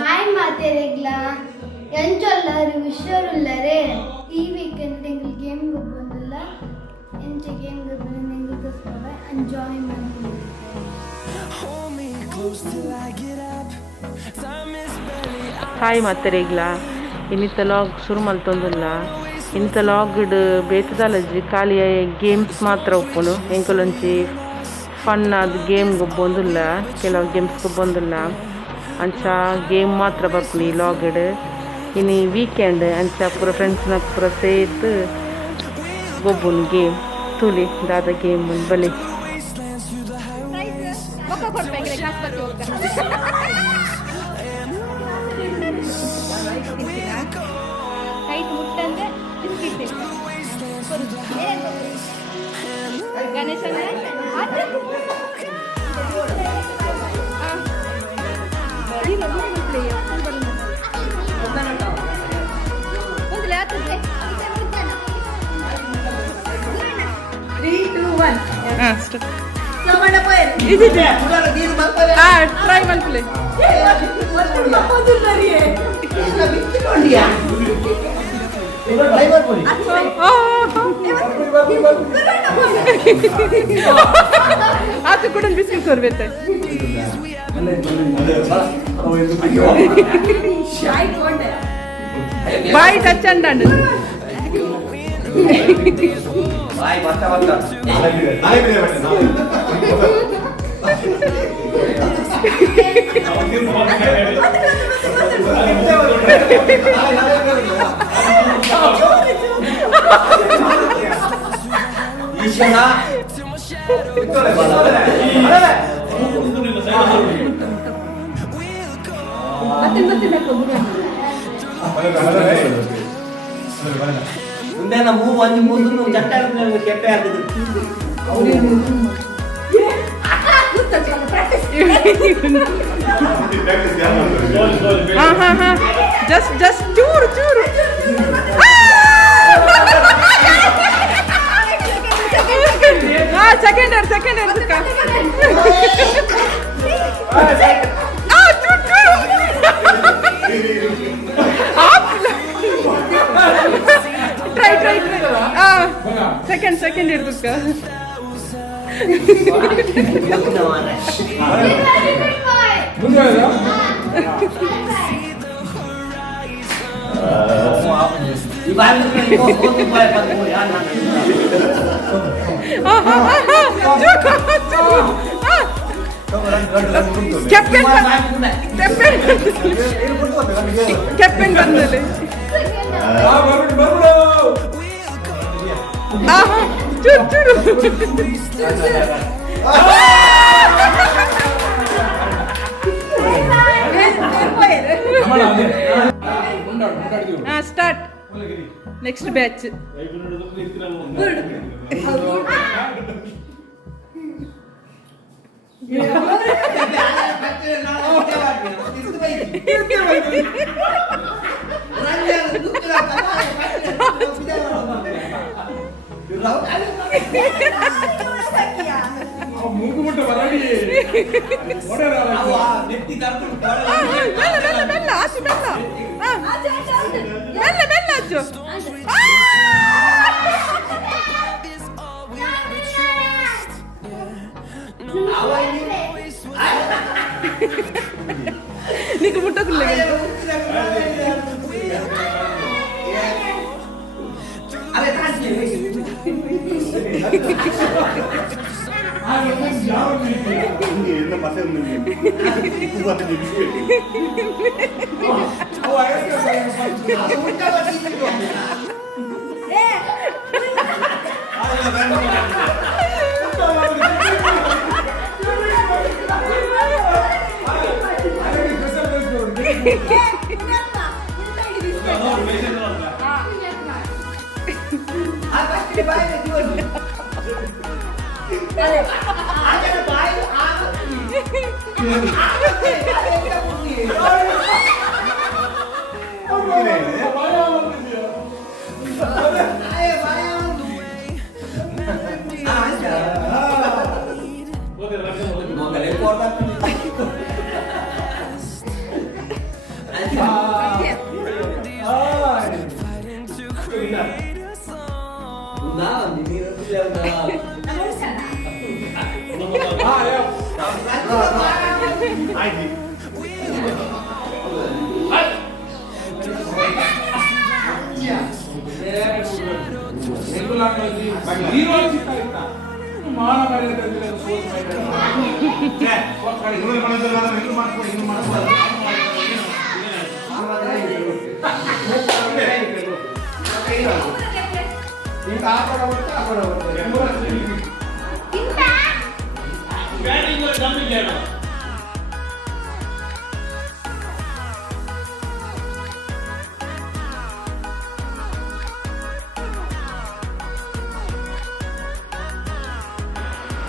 Hi ಮಾತೆರೆಗ್ಲಾ ಎಂಚೊಲ್ಲರು ವಿಶ್ವರುಲ್ಲರೆ ಈ weekend ಎಂಗ್ಲು game ಬಂದಿಲ್ಲ ಎಂಚ ಗೇಮ್ ಬಂದಿಲ್ಲ ಎಂಗ್ಲು ತೋರಿಸ್ಕೊಬ ಎಂಜಾಯ್ ಮಾಡಿ ಹಾಯ್ ಮಾತೆರೆಗ್ಲಾ ಇನ್ನಿತ ಲಾಗ್ ಶುರು ಮಲ್ತೊಂದುಲ್ಲ ಇಂಥ ಲಾಗ್ಡ್ ಬೇತದಲಜಿ ಖಾಲಿ ಗೇಮ್ಸ್ ಮಾತ್ರ ಉಪ್ಪುನು ಎಂಕುಲೊಂಚಿ ಫನ್ ಆದ ಗೇಮ್ ಗೊಬ್ಬೊಂದುಲ್ಲ ಕೆಲವು ಗೇಮ್ಸ್ ಗೊಬ್ಬೊಂದುಲ್ಲ ಅಂಚ ಗೇಮ್ ಮಾತ್ರ ಬರ್ಪುನಿ ಈ ಲಾಗ್ಡ್ ಇನ್ನು ವೀಕೆಂಡ್ ಅಂಚ ಪೂರ ಫ್ರೆಂಡ್ಸ್ನ ಪೂರ ಸೇರ್ತು ಗೊಬ್ಬುನು ಗೇಮ್ ತುಲಿ ದಾದ ಗೇಮ್ ಬಲಿ ಗಣೇಶನ ಟ್ರೈ ಮಲ್ಪ್ಲೆ ಆತು ಕೂಡ ಬಿಸ್ಕೆಟ್ ಕೊರ್ಬೇತೆ ಬಾಯ್ ಟಚ್ ಅಂಡ್ ಮುಂದೆ ನಾವು ಒಂದು ಮುಂದೆ ಚಟ್ಟ ಕೆಟ್ಟೆ ಆಗ್ತದೆ just ಚೂರು ಸೆಕೆಂಡ್ ಸೆಕೆಂಡ್ ಇರ್ದಕ್ಕ ಕೆಪ್ಪೆನ್ ಬಂದಲ್ಲಿ ಚೂರು ಸ್ಟಾರ್ಟ್ ನೆಕ್ಸ್ಟ್ ಬ್ಯಾಚ್ నీకు ముట్టకులే అరే తాసి என்ன பசங்க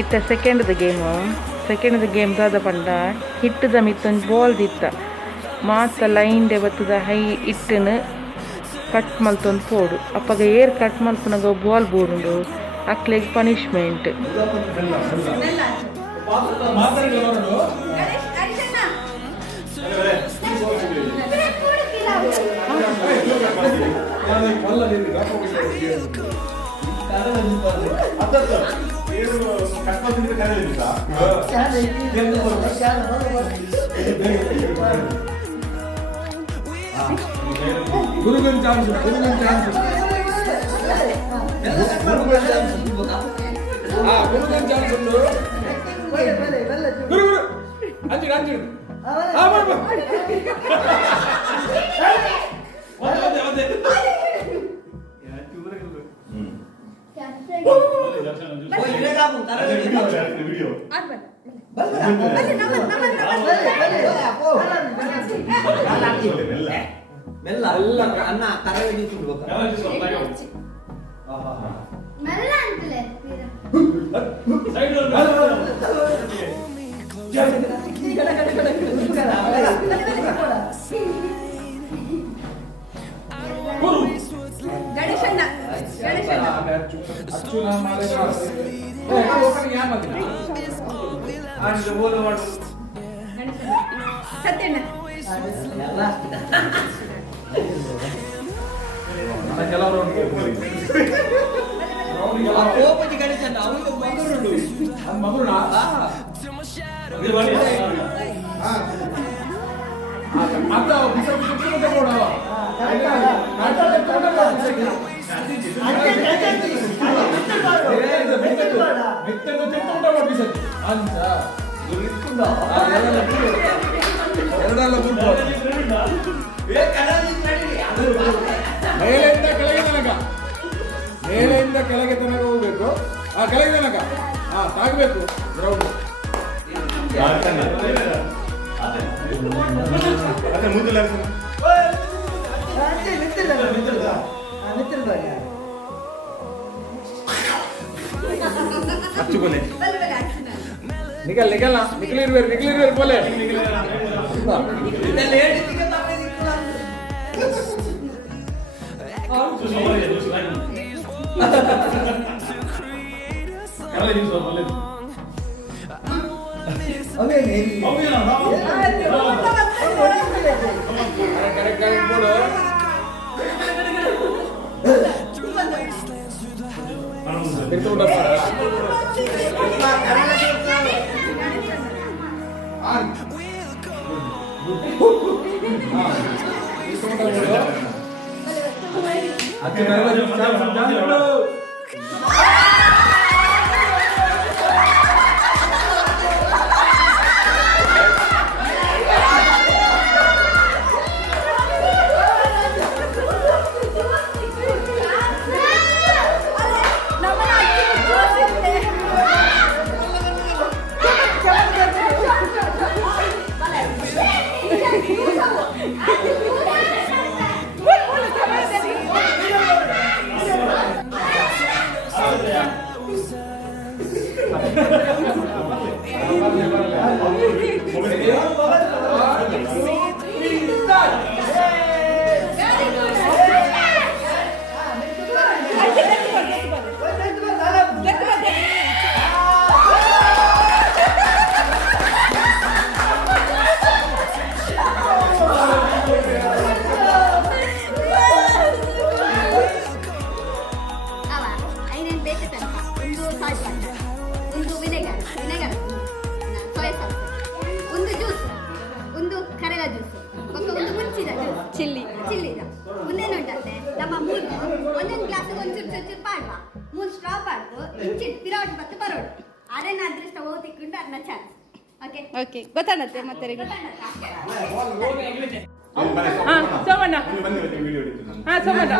ಇತ್ತ ಸೆಕೆಂಡ್ದ ಗೇಮ್ ದಾದ ಪಂಡ ಹಿಟ್ಟದ ಮಿತ್ತೊಂದು ಬಾಲ್ ದಿತ್ತ ಮಾತ ಲೈನ್ಡೆ ಬತ್ತದ ಹೈ ಇಟ್ಟನು ಕಟ್ ಮಲ್ತೊಂದು ಪೋಡು ಅಪ್ಪಗ ಏರ್ ಕಟ್ ಮಲ್ಪನಾಗ ಬಾಲ್ ಬೋಡುಂಡು ಅಕ್ಲೆಗ್ ಪನಿಷ್ಮೆಂಟ್. ಗುರುಗನ್ ಚಾನ್ಸ್ ಉಂಟು. ಗುರು ಅಂಜಿಡು ಅಂಜಿಡು ಮೆಲ್ಲ ಅನ್ನ ತರಗತಿ ಮೆಲ್ಲ ಅಂತಲೇ ಗಣೇಶಣ್ಣ ಸತ್ಯಣ್ಣ ಕೋಪತಿ ಗಣೇಶಣ್ಣ ಅವನಿಗೆ ಮಗರುಂಡು ಮಗುರುಣ ಅತ್ತ ಮೇಲೆಯಿಂದ ಕೆಳಗೆ ತನಕ ಹೋಗ್ಬೇಕು. ಆ ಕೆಳಗೆ ತನಕ ತಾಗಬೇಕು ಗ್ರೌಂಡ್. ನಿಖಿಲ್ ಬೋಲೆ ಚಿಲ್ಲಿ ಮುಂದೇನು ಉಂಟಂತೆ ನಮ್ಮ ಮೂರು ಒಂದೊಂದು ಗ್ಲಾಸ್ ಒಂಚೂರು ಚೂರು ಪಾಡುವ 3 ಸ್ಟ್ರಾ ಪಾಡ್ದು ಇಂಚಿಟ್ ಪಿರಾಟ್ ಬತ್ತು ಬರೋಡು ಅರೇನ ಅದೃಷ್ಟ ಓದಿಕೊಂಡು ಅದನ್ನ ಚಾನ್ಸ್ ಓಕೆ ಗೊತ್ತಾಗತ್ತೆ ಮತ್ತೆ Somanna Somanna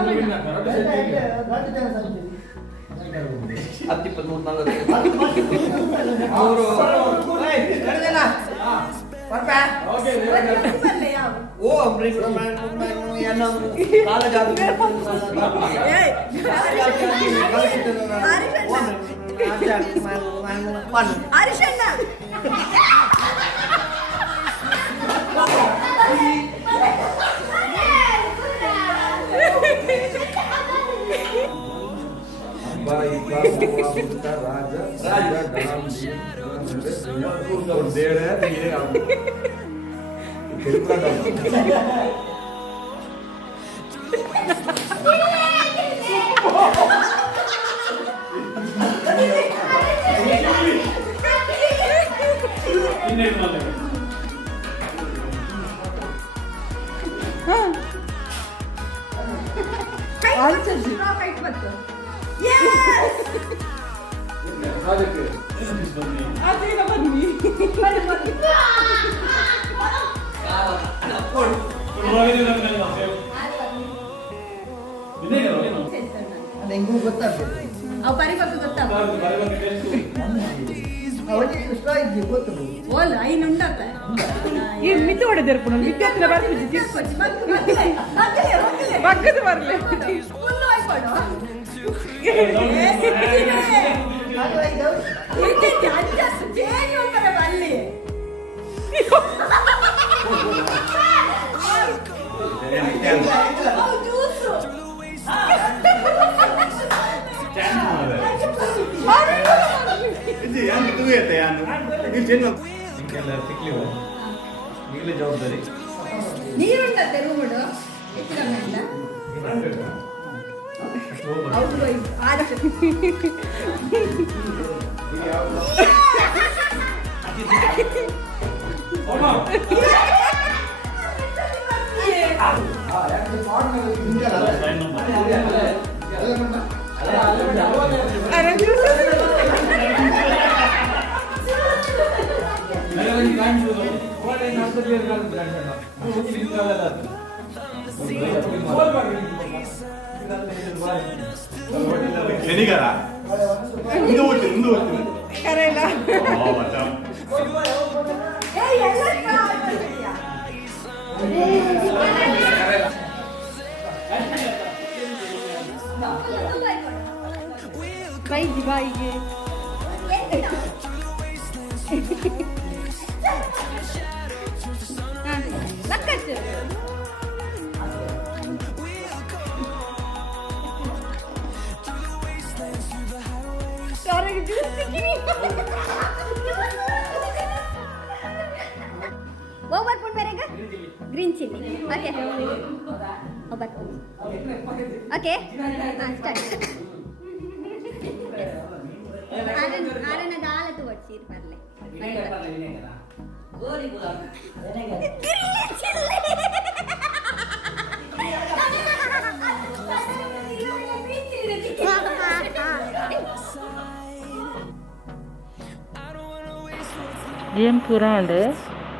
'Game Purande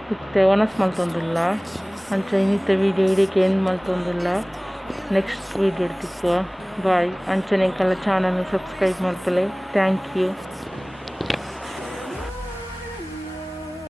with Onas Maltondilla and Chinese video end Maltondilla. Next video. Bye. And channel subscribe. Thank you.